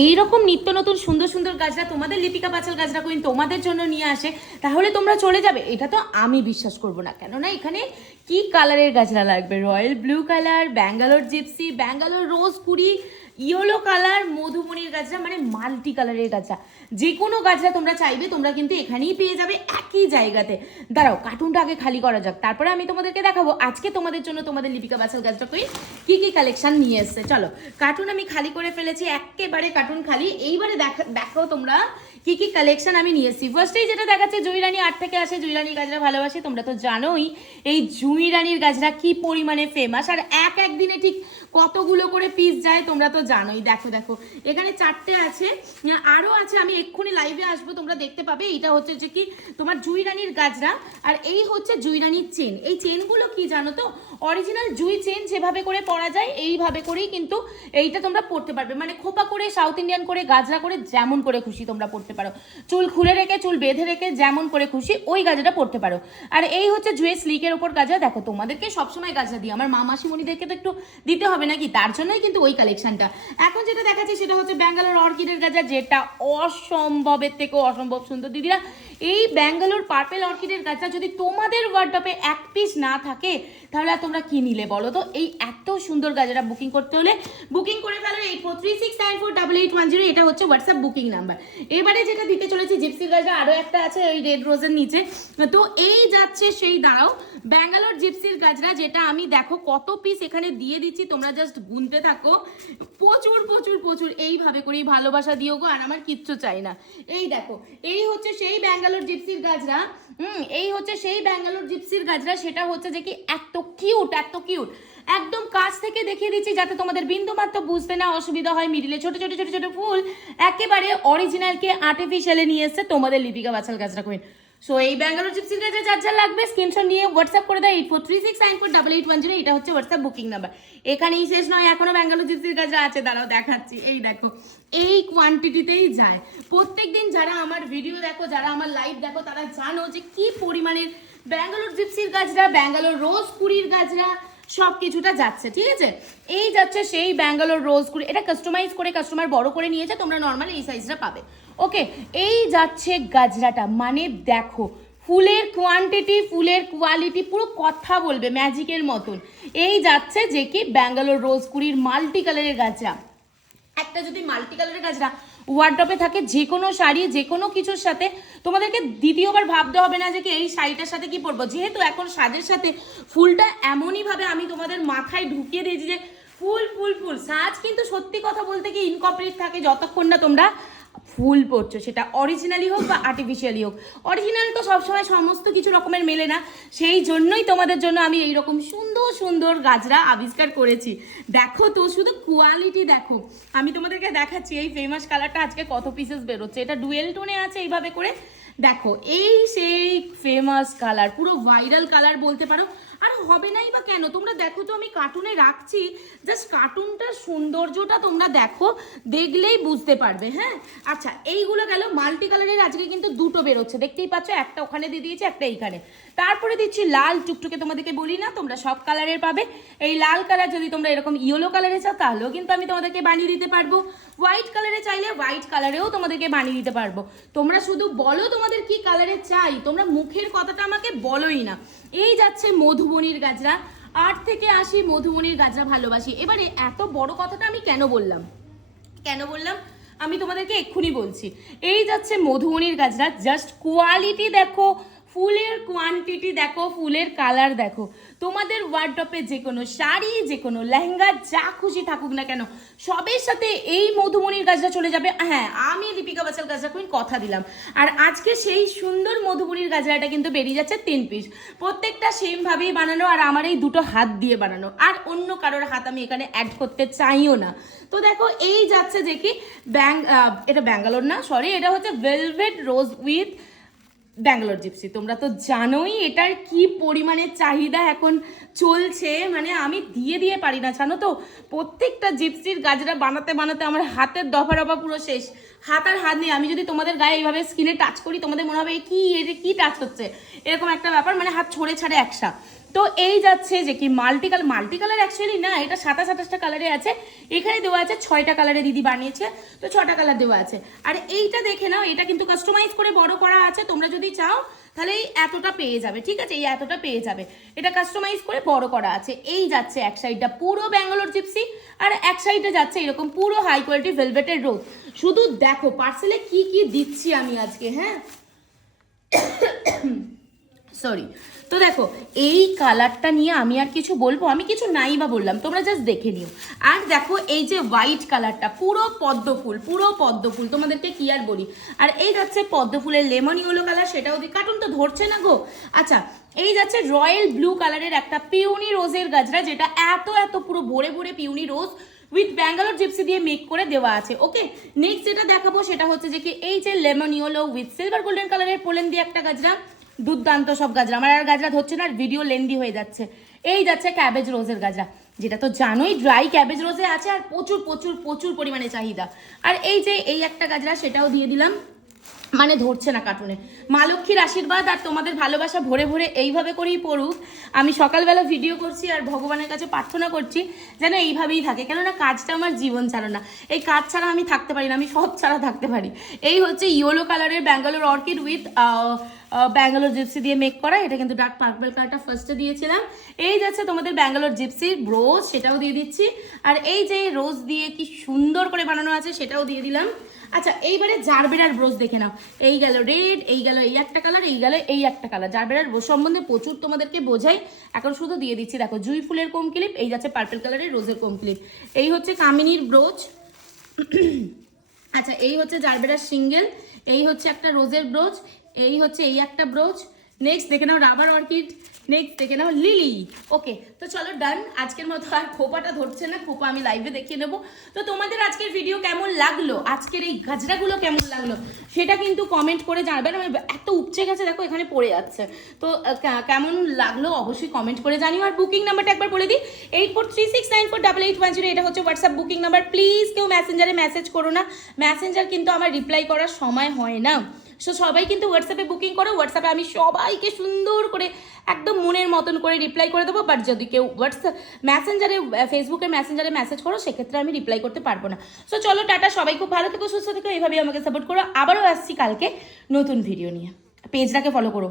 এইরকম নিত্য নতুন সুন্দর সুন্দর গাছরা তোমাদের লিপিকা পাঁচাল গাছরা কুইন তোমাদের জন্য নিয়ে আসে, তাহলে তোমরা চলে যাবে? এটা তো আমি বিশ্বাস করব না। কেননা এখানে কি কালারের গাছরা লাগবে? Royal blue colour, Bangalore gypsy, Bangalore rose কুড়ি, ইয়েলো কালার, মধুমণির গাছরা, মানে মাল্টি কালারের গাছরা, যে কোনো গাছরা তোমরা চাইবে তোমরা কিন্তু এখানেই পেয়ে যাবে একই জায়গাতে। দাঁড়াও, কার্টুনটা আগে খালি করা যাক, তারপরে আমি তোমাদেরকে দেখাবো আজকে তোমাদের জন্য তোমাদের লিপিকা পাঁচাল গাছরা কুইন কি কি কালেকশন নিয়ে এসছে। চলো, কার্টুন আমি খালি করে ফেলেছি, একেবারে কার্টুন খালি। এইবারে দেখো তোমরা কি কি কালেকশন আমি নিয়ে এসেছি। ফার্স্টেই যেটা দেখাচ্ছে জুঁই রানী আর্ট থেকে আসে, জুঁই রানীর গাছরা ভালোবাসি, তোমরা তো জানোই এই জুঁই রানীর গাছরা কি পরিমাণে ফেমাস, আর এক দিনে ঠিক কতগুলো করে পিস যায় তোমরা তো জানোই। দেখো দেখো, এখানে 4টে আছে, আরও আছে, আমি এক্ষুনি লাইভে আসবো, তোমরা দেখতে পাবে। এইটা হচ্ছে যে কি তোমার জুঁই রানীর গাছরা, আর এই হচ্ছে জুঁই রানীর চেন। এই চেনগুলো কি জানো তো, অরিজিনাল জুঁই চেন যেভাবে করে পরা যায় এইভাবে করেই কিন্তু এইটা তোমরা পড়তে পারবে, মানে খোপা করে, সাউথ ইন্ডিয়ান করে, গাজরা করে, যেমন করে খুশি তোমরা পড়তে পারো। চুল খুলে রেখে, চুল বেঁধে রেখে, যেমন করে খুশি ওই গাজরাটা পড়তে পারো। আর এই হচ্ছে জুঁয়ে স্লিকের ওপর গাজরা। দেখো, তোমাদেরকে সবসময় গাজরা দিই, আমার মা মাসিমণিদেরকে তো একটু দিতে হবে নাকি, তার জন্যই কিন্তু ওই কালেকশনটা। এখন যেটা দেখাচ্ছি সেটা হচ্ছে ব্যাঙ্গালোর অর্কিডের গাজরা, যেটা অসম্ভবের থেকেও অসম্ভব সুন্দর। দিদিরা, এই ব্যাঙ্গালোর পার্পেল অর্কিডের গাছটা যদি তোমাদের ওয়ার্ডরোবে এক পিস না থাকে তাহলে আর তোমরা কি নিলে বলো তো? এই এত সুন্দর গাজরা বুকিং করতে হলে বুকিং করে ফেলো 8436948810, এটা হচ্ছে হোয়াটসঅ্যাপ বুকিং নাম্বার। এবারে যেটা দিতে চলেছি জিপসির গাজরা, আরও একটা আছে ওই রেড রোজের নিচে। তো এই যাচ্ছে সেই, দাঁড়াও, ব্যাঙ্গালোর জিপসির গাজরা, যেটা আমি দেখো কত পিস এখানে দিয়ে দিচ্ছি, তোমরা জাস্ট গুনতে থাকো। প্রচুর প্রচুর প্রচুর এইভাবে করেই ভালোবাসা দিও গো, আর আমার কিচ্ছু চাই না। এই দেখো, এই হচ্ছে সেই ব্যাঙ্গালোর জিপসির গাজরা। এই হচ্ছে সেই ব্যাঙ্গালোর জিপসির গাজরা, সেটা হচ্ছে যে কি এত কিউট, এত কিউট। একদম কাছ থেকে দেখিয়ে দিচ্ছি যাতে তোমাদের বিন্দু মাত্র বুঝতে না অসুবিধা হয়। মিডিলে ছোট ছোট ছোট ছোট ফুল, একেবারে অরিজিনালকে আর্টিফিশিয়ালে নিয়ে এসছে তোমাদের লিপিকা পাঁচাল গাছরা কুইন। সো এই ব্যাঙ্গালোর জিপসির গাছে যার যা লাগবে স্ক্রিনশট নিয়ে হোয়াটসঅ্যাপ করে দেয় 8436948810, এটা হচ্ছে হোয়াটসঅ্যাপ বুকিং নাম্বার। এখানেই শেষ নয়, এখনো ব্যাঙ্গালোর জিপসির গাছরা আছে, দাঁড়াও দেখাচ্ছি। এই দেখো, এই কোয়ান্টিটিতেই যায়। প্রত্যেকদিন যারা আমার ভিডিও দেখো, যারা আমার লাইভ দেখো, তারা জানো যে কি পরিমাণের ব্যাঙ্গালোর জিপসির গাছরা, ব্যাঙ্গালোর রোজ কুড়ির গাছরা সব কিছুটা যাচ্ছে। ঠিক আছে, এই যাচ্ছে সেই ব্যাঙ্গালোর রোজ কুড়ি, এটা কাস্টমাইজ করে কাস্টমার বড় করে নিয়েছে, তোমরা নর্মাল এই সাইজটা পাবে। ওকে, এই যাচ্ছে গাজরাটা, মানে দেখো ফুলের কোয়ান্টিটি, ফুলের কোয়ালিটি পুরো কথা বলবে ম্যাজিকের মতন। এই যাচ্ছে যে কি ব্যাঙ্গালোর রোজ কুড়ির মাল্টি কালারের গাজরা। একটা যদি মাল্টি কালারের গাজরা ওয়ার্ড্রপে থাকে, যে কোনো শাড়ি, যে কোনো কিছুর সাথে তোমাদেরকে দ্বিতীয়বার ভাবতে হবে না যে কি এই শাড়িটার সাথে কি পরবো। যেহেতু এখন সাজের সাথে ফুলটা এমনইভাবে আমি তোমাদের মাথায় ঢুকিয়ে দিয়েছি যে ফুল ফুল ফুল। সাজ কিন্তু সত্যি কথা বলতে কি ইনকমপ্লিট থাকে যতক্ষণ না তোমরা ফুল পড়ছো, সেটা অরিজিনালি হোক বা আর্টিফিশিয়ালি হোক। অরিজিনাল তো সবসময় সমস্ত কিছু রকমের মেলে না, সেই জন্যই তোমাদের জন্য আমি এইরকম সুন্দর সুন্দর গাজরা আবিষ্কার করেছি। দেখো তো শুধু কোয়ালিটি দেখো। আমি তোমাদেরকে দেখাচ্ছি এই ফেমাস কালারটা আজকে কত পিসেস বেরোচ্ছে। এটা ডুয়েল টোনে আছে এইভাবে করে, দেখো এই সেই ফেমাস কালার, পুরো ভাইরাল কালার বলতে পারো। আর হবে নাই বা কেন, তোমরা দেখো তো আমি কার্টুনে রাখছি, জাস্ট কার্টুনটার সৌন্দর্যটা তোমরা দেখো, দেখলেই বুঝতে পারবে। হ্যাঁ, আচ্ছা, এইগুলো গেল মাল্টি কালারের। আজকে কিন্তু দুটো বেরোচ্ছে, দেখতেই পাচ্ছ, একটা ওখানে দিয়ে দিয়েছে, একটা এইখানে। তারপরে দিচ্ছি লাল টুকটুকে, তোমাদেরকে বলি না তোমরা সব কালারের পাবে। এই লাল কালার যদি তোমরা এরকম ইয়েলো কালারে চাও তাহলেও কিন্তু আমি তোমাদেরকে বানিয়ে দিতে পারবো। হোয়াইট কালারে চাইলে হোয়াইট কালারেও তোমাদেরকে বানিয়ে দিতে পারবো। তোমরা শুধু বলো তোমাদের কি কালারে চাই, তোমরা মুখের কথাটা আমাকে বলোই না। এই যাচ্ছে মধুবনির গাজরা, 8 থেকে 80 মধুবনির গাজরা ভালোবাসি। এবারে এত বড় কথাটা আমি কেন বললাম আমি তোমাদেরকে এক্ষুনি বলছি। এই যাচ্ছে মধুবনির গাজরা, জাস্ট কোয়ালিটি দেখো, ফুলের কোয়ান্টিটি দেখো, ফুলের কালার দেখো। তোমাদের ওয়ার্ড্রপে যে কোনো শাড়ি, যে কোনো লেহেঙ্গা, যা খুশি থাকুক না কেন, সবের সাথে এই মধুবনির গাছটা চলে যাবে। হ্যাঁ, আমি লিপিকা পাঁচাল গাছরা কুইন কথা দিলাম। আর আজকে সেই সুন্দর মধুবনির গাজরাটা কিন্তু বেরিয়ে যাচ্ছে 3 পিস, প্রত্যেকটা সেমভাবেই বানানো, আর আমার এই দুটো হাত দিয়ে বানানো, আর অন্য কারোর হাত আমি এখানে অ্যাড করতে চাইও না। তো দেখো, এই যাচ্ছে যে কি এটা ব্যাঙ্গালোর না, সরি, এটা হচ্ছে velvet rose with Bangalore gypsy. তোমরা তো জানোই এটার কি পরিমাণে চাহিদা এখন চলছে, মানে আমি দিয়ে দিয়ে পারি না জানো তো। প্রত্যেকটা জিপসির গাজরা বানাতে বানাতে আমার হাতের দফা রফা পুরো শেষ, হাত আর হাত নেই। আমি যদি তোমাদের গায়ে এইভাবে স্কিনে টাচ করি, তোমাদের মনে হবে কি এটা কি টাচ হচ্ছে, এরকম একটা ব্যাপার, মানে হাত ছড়ে ছাড়ে একসা। তো এই যাচ্ছে যে কি মাল্টি কালার অ্যাকচুয়ালি না, এটা 27-28টা কালারে আছে, এখানে দেওয়া আছে 6টা কালারে দিদি বানিয়েছে, তো 6টা কালার দেওয়া আছে। আর এইটা দেখে নাও, এটা কিন্তু কাস্টমাইজ করে বড় করা আছে, তোমরা যদি চাও তাহলে এই এতটা পেয়ে যাবে, ঠিক আছে, এই এতটা পেয়ে যাবে, এটা কাস্টমাইজ করে বড় করা আছে। এই যাচ্ছে এক সাইডটা পুরো ব্যাঙ্গালোর জিপসি, আর এক সাইডে যাচ্ছে এরকম পুরো হাই কোয়ালিটি ভেলভেটের রোজ। শুধু দেখো পার্সেলে কি কি দিচ্ছি আমি আজকে, হ্যাঁ সরি। তো দেখো এই কালারটা নিয়ে আমি আর কিছু বলবো, আমি কিছু নাই বা বললাম, তোমরা জাস্ট দেখে নিও। আর দেখো এই যে হোয়াইট কালারটা পুরো পদ্ম ফুল তোমাদেরকে কি আর বলি। আর এই যাচ্ছে পদ্ম ফুলের লেমন ইয়েলো কালার, সেটাও কার্টুন তো ধরছে না গো। আচ্ছা এই যাচ্ছে রয়্যাল ব্লু কালারের একটা পিউনি রোজের গাজরা, যেটা এত পুরো ভরে ভরে পিউনি রোজ উইথ ব্যাঙ্গালোর জিপসি দিয়ে মেক করে দেওয়া আছে। ওকে, নেক্সট যেটা দেখাবো সেটা হচ্ছে যে কি এই যে lemon yellow with silver golden কালারের পোলেন দিয়ে একটা গাজরা, দুর্দান্ত সব গাজরা, আমার আর গাজরা ধরছে না, ভিডিও লেন্দি হয়ে যাচ্ছে। এই যাচ্ছে ক্যাবেজ রোজের গাজরা, যেটা তো জানোই ড্রাই ক্যাবেজ রোজে আছে আর প্রচুর পরিমাণে চাহিদা। আর এই যে এই একটা গাজরা, সেটাও দিয়ে দিলাম, মানে ধরছে না কার্টুনে। মা লক্ষ্মীর আশীর্বাদ আর তোমাদের ভালোবাসা ভরে ভরে এইভাবে করেই পড়ুক। আমি সকালবেলা ভিডিও করছি আর ভগবানের কাছে প্রার্থনা করছি যেন এইভাবেই থাকে, কেননা কাজটা আমার জীবন ছাড়া না, এই কাজ ছাড়া আমি থাকতে পারি না, আমি সব ছাড়া থাকতে পারি। এই হচ্ছে ইয়েলো কালারের Bangalore orchid with Bangalore gypsy দিয়ে মেক করা, এটা কিন্তু ডার্ক পার্পল কালারটা ফার্স্টে দিয়েছিলাম। এই যাচ্ছে তোমাদের ব্যাঙ্গালোর জিপসির রোজ, সেটাও দিয়ে দিচ্ছি। আর এই যে রোজ দিয়ে কি সুন্দর করে বানানো আছে সেটাও দিয়ে দিলাম। আচ্ছা এইবারে জারবেরার ব্রোজ দেখে নাও, এই গেল রেড, এই গেল এই একটা কালার, এই গেল এই একটা কালার। জারবেরার ব্রোজ সম্বন্ধে প্রচুর তোমাদেরকে বোঝাই, এখন শুধু দিয়ে দিচ্ছি। দেখো জুই ফুলের কোম ক্লিপ, এই যাচ্ছে পার্পল কালারের রোজের কোম ক্লিপ, এই হচ্ছে কামিনীর ব্রোজ। আচ্ছা এই হচ্ছে জারবেরার সিঙ্গেল, এই হচ্ছে একটা রোজের ব্রোজ, এই হচ্ছে এই একটা ব্রোজ। নেক্সট দেখে নাও রাবার অর্কিড, নেক্সট দেখে নাও লিলি। ওকে, তো চলো ডান, আজকের মতো আর খোপাটা ধরছে না, খোপা আমি লাইভে দেখিয়ে নেবো। তো তোমাদের আজকের ভিডিও কেমন লাগলো, আজকের এই গাজরাগুলো কেমন লাগলো সেটা কিন্তু কমেন্ট করে জানাবেন। আমি এত উপচে গেছে দেখো এখানে পড়ে যাচ্ছে, তো কেমন লাগলো অবশ্যই কমেন্ট করে জানিও। আর বুকিং নাম্বারটা একবার বলে দিই, 8436948810, এটা হচ্ছে হোয়াটসঅ্যাপ বুকিং নাম্বার। প্লিজ কেউ মেসেঞ্জারে মেসেজ করো না, মেসেঞ্জার কিন্তু আমার রিপ্লাই করার সময় হয় না। সো সবাই কিন্তু হোয়াটসঅ্যাপে বুকিং করো, হোয়াটসঅ্যাপে আমি সবাইকে সুন্দর করে একদম মনের মতন করে রিপ্লাই করে দেবো। বাট যদি কেউ হোয়াটসঅ্যাপ মেসেঞ্জারে ফেসবুকের মেসেঞ্জারে মেসেজ করো সেক্ষেত্রে আমি রিপ্লাই করতে পারবো না। সো চলো টাটা, সবাই খুব ভালো থেকো, সুস্থ থেকো, এইভাবেই আমাকে সাপোর্ট করো। আবারও আসছি কালকে নতুন ভিডিও নিয়ে, পেজটাকে ফলো করো।